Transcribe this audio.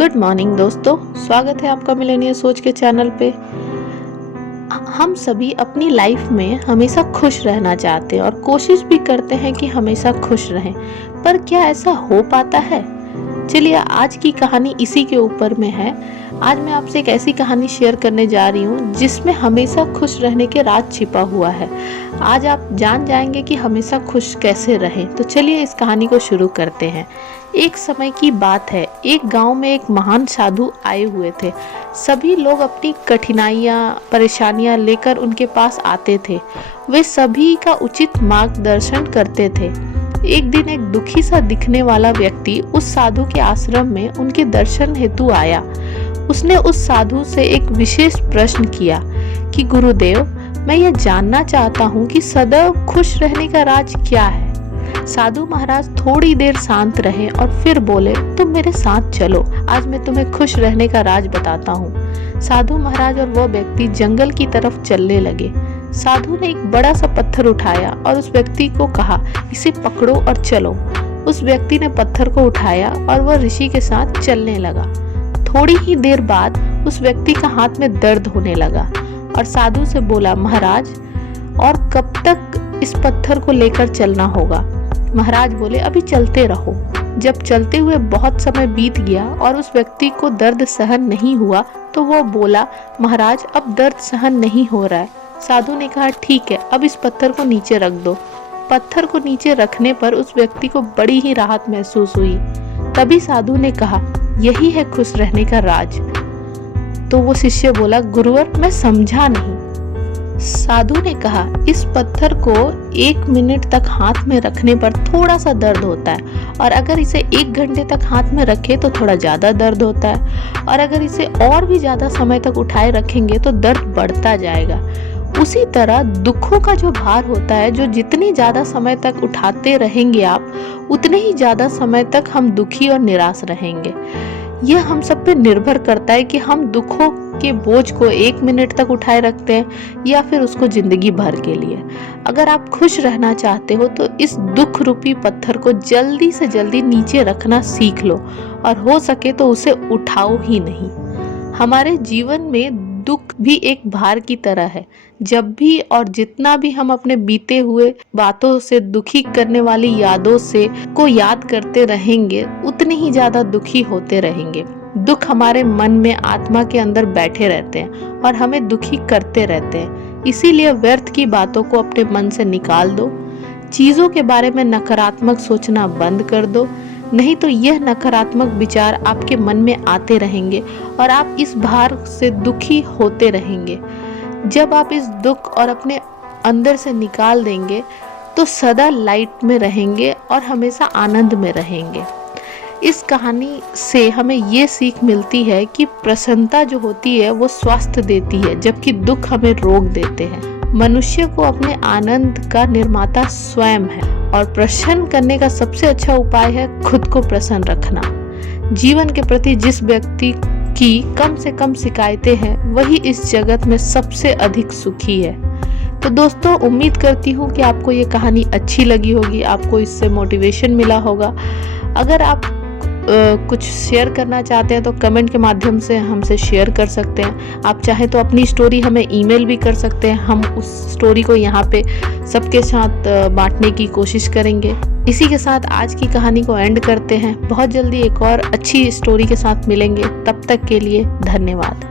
Good morning दोस्तों, स्वागत है आपका मिलेनियर सोच के चैनल पे। हम सभी अपनी लाइफ में हमेशा खुश रहना चाहते हैं और कोशिश भी करते हैं कि हमेशा खुश रहें, पर क्या ऐसा हो पाता है? चलिए आज की कहानी इसी के ऊपर में है। आज मैं आपसे एक ऐसी कहानी शेयर करने जा रही हूँ जिसमें हमेशा खुश रहने के राज छिपा हुआ है। आज आप जान जाएंगे कि हमेशा खुश कैसे रहें। तो चलिए इस कहानी को शुरू करते हैं। एक समय की बात है, एक गांव में एक महान साधु आए हुए थे। सभी लोग अपनी कठिनाइयाँ परेशानियाँ लेकर उनके पास आते थे। वे सभी का उचित मार्गदर्शन करते थे। एक दिन एक दुखी सा दिखने वाला व्यक्ति उस साधु के आश्रम में उनके दर्शन हेतु आया। उसने उस साधु से एक विशेष प्रश्न किया कि गुरुदेव, मैं ये जानना चाहता हूँ कि सदैव खुश रहने का राज क्या है। साधु महाराज थोड़ी देर शांत रहे और फिर बोले, तुम मेरे साथ चलो, आज मैं तुम्हें खुश रहने का राज बताता हूँ। साधु महाराज और वह व्यक्ति जंगल की तरफ चलने लगे। साधु ने एक बड़ा सा पत्थर उठाया और उस व्यक्ति को कहा, इसे पकड़ो और चलो। उस व्यक्ति ने पत्थर को उठाया और वह ऋषि के साथ चलने लगा। थोड़ी ही देर बाद उस व्यक्ति का हाथ में दर्द होने लगा और साधु से बोला, महाराज और कब तक इस पत्थर को लेकर चलना होगा? महाराज बोले, अभी चलते रहो। जब चलते हुए बहुत समय बीत गया और उस व्यक्ति को दर्द सहन नहीं हुआ तो वो बोला, महाराज अब दर्द सहन नहीं हो रहा है। साधु ने कहा, ठीक है, अब इस पत्थर को नीचे रख दो। पत्थर को नीचे रखने पर उस व्यक्ति को बड़ी ही राहत महसूस हुई। तभी साधु ने कहा, यही है खुश रहने का राज। तो वो शिष्य बोला, गुरुवर मैं समझा नहीं। साधु ने कहा, इस पत्थर को 1 मिनट तक हाथ में रखने पर थोड़ा सा दर्द होता है और अगर इसे 1 घंटे तक हाथ में रखे तो थोड़ा ज्यादा दर्द होता है और अगर इसे और भी ज्यादा समय तक उठाए रखेंगे तो दर्द बढ़ता जाएगा। उसी तरह दुखों का जो भार होता है, जो जितनी ज्यादा समय तक उठाते रहेंगे आप, उतने ही ज्यादा समय तक हम दुखी और निराश रहेंगे। यह हम सब पे निर्भर करता है कि हम दुखों के बोझ को 1 मिनट तक उठाए रखते हैं या फिर उसको जिंदगी भर के लिए। अगर आप खुश रहना चाहते हो तो इस दुख रूपी पत्थर को जल्दी से जल्दी नीचे रखना सीख लो और हो सके तो उसे उठाओ ही नहीं। हमारे जीवन में दुख भी एक भार की तरह है। जब भी और जितना भी हम अपने बीते हुए बातों से, दुखी करने वाली यादों से को याद करते रहेंगे, उतने ही ज्यादा दुखी होते रहेंगे। दुख हमारे मन में, आत्मा के अंदर बैठे रहते हैं और हमें दुखी करते रहते हैं। इसीलिए व्यर्थ की बातों को अपने मन से निकाल दो। चीजों के बारे में नकारात्मक सोचना बंद कर दो, नहीं तो यह नकारात्मक विचार आपके मन में आते रहेंगे और आप इस भार से दुखी होते रहेंगे। जब आप इस दुख और अपने अंदर से निकाल देंगे तो सदा लाइट में रहेंगे और हमेशा आनंद में रहेंगे। इस कहानी से हमें ये सीख मिलती है कि प्रसन्नता जो होती है वो स्वास्थ्य देती है, जबकि दुख हमें रोग देते हैं। मनुष्य को अपने आनंद का निर्माता स्वयं है और प्रसन्न करने का सबसे अच्छा उपाय है खुद को प्रसन्न रखना। जीवन के प्रति जिस व्यक्ति की कम से कम शिकायतें हैं, वही इस जगत में सबसे अधिक सुखी है। तो दोस्तों, उम्मीद करती हूँ कि आपको ये कहानी अच्छी लगी होगी, आपको इससे मोटिवेशन मिला होगा। अगर आप कुछ शेयर करना चाहते हैं तो कमेंट के माध्यम से हमसे शेयर कर सकते हैं। आप चाहे तो अपनी स्टोरी हमें ईमेल भी कर सकते हैं। हम उस स्टोरी को यहाँ पे सबके साथ बांटने की कोशिश करेंगे। इसी के साथ आज की कहानी को एंड करते हैं। बहुत जल्दी एक और अच्छी स्टोरी के साथ मिलेंगे। तब तक के लिए धन्यवाद।